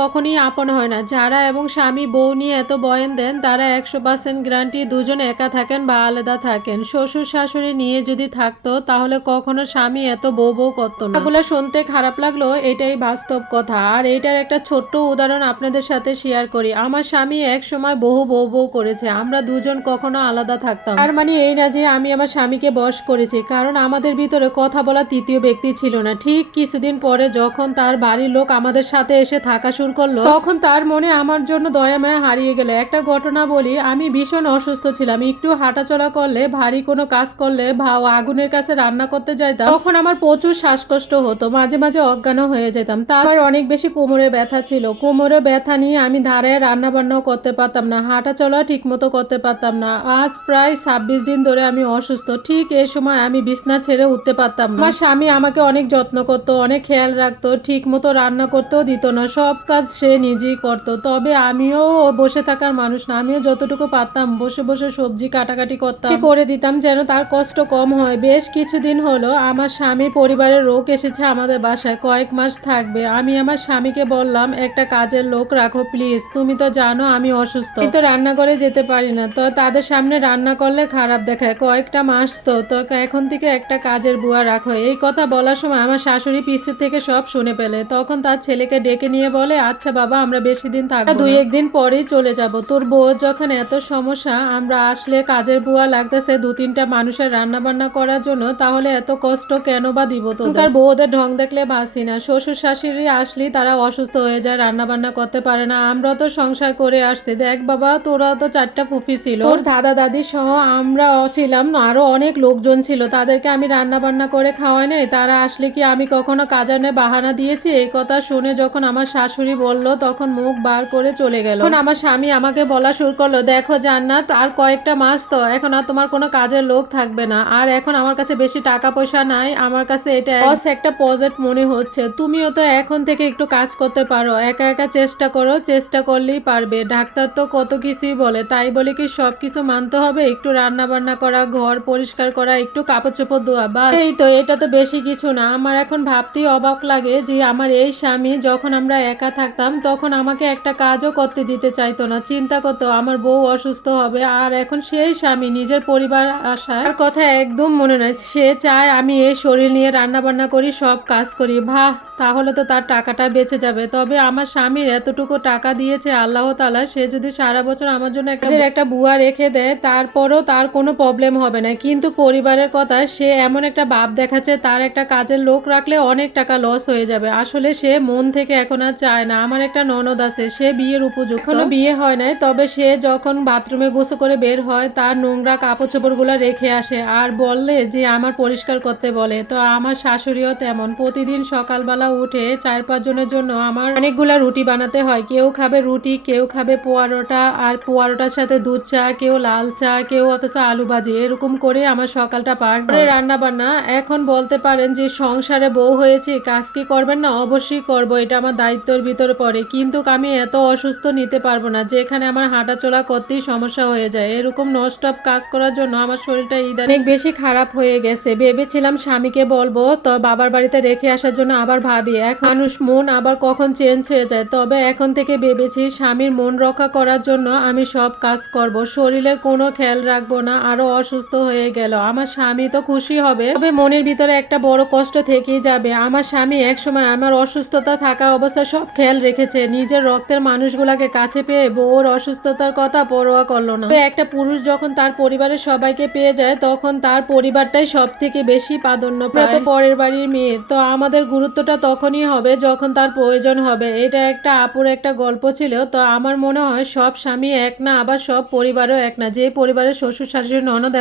কখনই আপন হয় না। যারা এবং স্বামী বউ নিয়ে এত বয়ান দেন, তারা একশো পার্সেন্ট গ্যারান্টি দুজন একা থাকেন বা আলাদা থাকেন। শ্বশুর শাশুড়ি নিয়ে যদি থাকতো, তাহলে কখনো স্বামী এত বউ বউ করতো না। এগুলো শুনতে খারাপ লাগল, এটাই বাস্তব কথা। আর এটার একটা ছোট্ট উদাহরণ আপনাদের সাথে শেয়ার করি। আমার স্বামী এক সময় বহু বউ বউ করেছে। আমরা দুজন কখনো আলাদা থাকতাম আর মানে এই না যে আমি আমার স্বামীকে বশ করেছি, কারণ আমাদের ভিতরে কথা বলা তৃতীয় ব্যক্তি ছিল না। ঠিক কিছুদিন পরে যখন তার বাড়ির লোক আমাদের সাথে এসে থাকা শুরু করল? তখন তার মনে আমার জন্য দয়া মায়া হারিয়ে গেল। একটা ঘটনা বলি, আমি ভীষণ অসুস্থ ছিলাম। একটু হাঁটাচলা করলে, ভারী কোনো কাজ করলে, ভাও আগুনের কাছে রান্না করতে যাইতাম, তখন আমার প্রচুর শ্বাসকষ্ট হতো। মাঝে মাঝে অজ্ঞান হয়ে যেতাম। তারপর অনেক বেশি কোমরে ব্যথা ছিল। কোমরে ব্যথা নিয়ে আমি ধারায় রান্না বান্নাও করতে পারতাম না, হাঁটাচলা ঠিক মতো করতে পারতাম না। আজ প্রায় ছাব্বিশ দিন ধরে আমি অসুস্থ। ঠিক এই সময় আমি বিছনা ছেড়ে উঠতে পারতাম না। আমার স্বামী আমাকে অনেক যত্ন করতো, অনেক খেয়াল রাখতো ঠিক মতো রান্না করতেও দিত না। সব কাজ সে নিজেই করতো। তবে আমিও বসে থাকার মানুষ না। আমিও যতটুকু পারতাম বসে বসে সবজি কাটাকাটি করতাম। করে দিতাম যেন তার কষ্ট কম হয়। বেশ কিছুদিন হলো আমার স্বামীর পরিবারের লোক এসেছে আমাদের বাসায়। কয়েক মাস থাকবে। আমি আমার স্বামীকে বললাম, একটা কাজের লোক রাখো প্লিজ। তুমি তো জানো আমি অসুস্থ। কিন্তু রান্নাঘরে যেতে পারি না। তো তাদের সামনে রান্না করলে খারাপ দেখায়। কয়েকটা মাস তো। তো এখন থেকে একটা কাজের বুয়া রাখো। এই কথা বলার সময় আমার শাশুড়ি পিসির থেকে সব শুনে পেলে তখন তার ছেলেকে ডেকে নিয়ে বলে আচ্ছা বাবা আমরা বেশি দিন থাকব দুই একদিন পরেই চলে যাব। তোর বউ যখন এত সমস্যা আমরা আসলে কাজের বুয়া লাগতেছে দু তিনটা মানুষের রান্না বান্না করার জন্য তাহলে এত কষ্ট কেন বা দিব তো তার বউদের ঢং দেখলে বাসি না। শ্বশুর শাশুড়ি আসলেই তারা অসুস্থ হয়ে যায় রান্না বান্না করতে পারে না। আমরা তো সংসার করে আসছি। দেখ বাবা তোরা তো চারটা ফুফি ছিল। তোর দাদা দাদি সহ আমরা ছিলাম আরও অনেক লোকজন ছিল। তাদেরকে আমি রান্না বান্না করে খাওয়াই নাই। তারা আসলে কি আমি কখনো কাজানে বাহানা দিয়েছি? এই কথা শুনে যখন আমার শাশুড়ি বলল তখন মুখ বার করে চলে গেল। এখন আমার স্বামী আমাকে বলা শুরু করল দেখো জান্নাত আর কয়েকটা মাস তো এখন আর তোমার কোনো কাজের লোক থাকবে না। আর এখন আমার কাছে বেশি টাকা পয়সা নাই আমার কাছে এটা একটা প্রজেক্ট মনে হচ্ছে। তুমিও তো এখন থেকে একটু কাজ করতে পারো। একা একা চেষ্টা করো চেষ্টা করলেই পারবে। ডাক্তার তো কত কিছুই বলে তাই বলে কি সব কিছু মানতে হবে? একটু রান্না বান্না করা ঘর পরিষ্কার করা একটু কাপড় চোপড় ধোয়া বা এই তো এটা তো বেশি কিছু না। আমার এখন ভাবতেই অবাক লাগে যে আমার এই স্বামী যখন আমরা একা থাকতাম তখন আমাকে একটা কাজও করতে দিতে চাইতো না। চিন্তা করতো আমার বউ অসুস্থ হবে আর এখন সেই স্বামী নিজের পরিবার আসার কথা একদম মনে নয় সে চায় আমি এই শরীর নিয়ে রান্না বান্না করি সব কাজ করি। ভাহ তাহলে তো তার টাকাটা বেঁচে যাবে। তবে আমার স্বামীর এতটুকু টাকা দিয়েছে আল্লাহ তালা সে যদি সারা বছর আমার জন্য একটা একটা বুয়া রেখে দেয় তারপরও তার কোনো প্রবলেম হবে না। কিন্তু পরিবারের কথা সে এমন একটা ভাব দেখাচ্ছে তার একটা কাজের লোক রাখলে অনেক টাকা লস হয়ে যাবে। আসলে সে মন থেকে এখন আর চায় না। আমার একটা ননদ আছে সে বিয়ের উপযুক্ত। এখনও বিয়ে হয় নাই তবে সে যখন বাথরুমে গোসল করে বের হয় তার নোংরা কাপড় চোপড়গুলো রেখে আসে আর বললে যে আমার পরিষ্কার করতে বলে। তো আমার শাশুড়িও তেমন। প্রতিদিন সকালবেলা উঠে চার পাঁচ জনের জন্য আমার অনেকগুলা রুটি বানাতে হয়। কেউ খাবে রুটি কেউ খাবে পোয়ারোটা আর পোয়ারোটার সাথে দুধ চা কেউ লাল চা কেউ অথচ আলু ভাজি। এরকম করে আমার সকালটা পার করে রান্না বান্না এখন বলতে পারেন যে সংসারে বউ হয়েছে কাজ কি করবেন না? অবশ্যই করব এটা আমার দায়িত্বের ভিতরে পড়ে, কিন্তু আমি এত অসুস্থ নিতে পারব না যেখানে আমার হাঁটাচলা করতেই সমস্যা হয়ে যায়। এরকম নস্টপ কাজ করার জন্য আমার শরীরটা ইদানিং অনেক বেশি খারাপ হয়ে গেছে। ভেবেছিলাম স্বামীকে বলব, তো বাবার বাড়িতে রেখে আসার জন্য আবার ভাবি এক মানুষ মন আবার কখন চেঞ্জ হয়ে যায়? তবে এখন থেকে ভেবেছি স্বামীর মন রক্ষা করার জন্য আমি সব কাজ করব। শরীরের কোনো খেয়াল রাখব না, আরও অসুস্থ হয়ে গেল। আমার স্বামী তো খুশি হবে, তবে মনের ভিতরে একটা বড় কষ্ট থেকেই যাবে। আমার স্বামী একসময় আমার অসুস্থতা থাকা অবস্থা সব খেয়াল রেখেছে। নিজের রক্তের মানুষগুলাকে কাছে পেয়ে বউর অসুস্থতার কথা পরোয়া করল না। একটা পুরুষ যখন তার পরিবারের সবাইকে পেয়ে যায়, তখন তার পরিবারটাই সব থেকে বেশি প্রাধান্য তো পরের বাড়ির মেয়ে, তো আমাদের গুরুত্বটা তখনই হবে যখন তার প্রয়োজন হবে। এটা একটা আপুর একটা গল্প ছিল, তো আমার মনে হয় সব স্বামী এক না, আবার সব পরিবারও এক না। যে পরিবারের শ্বশুর শাশুড়ি, ননদ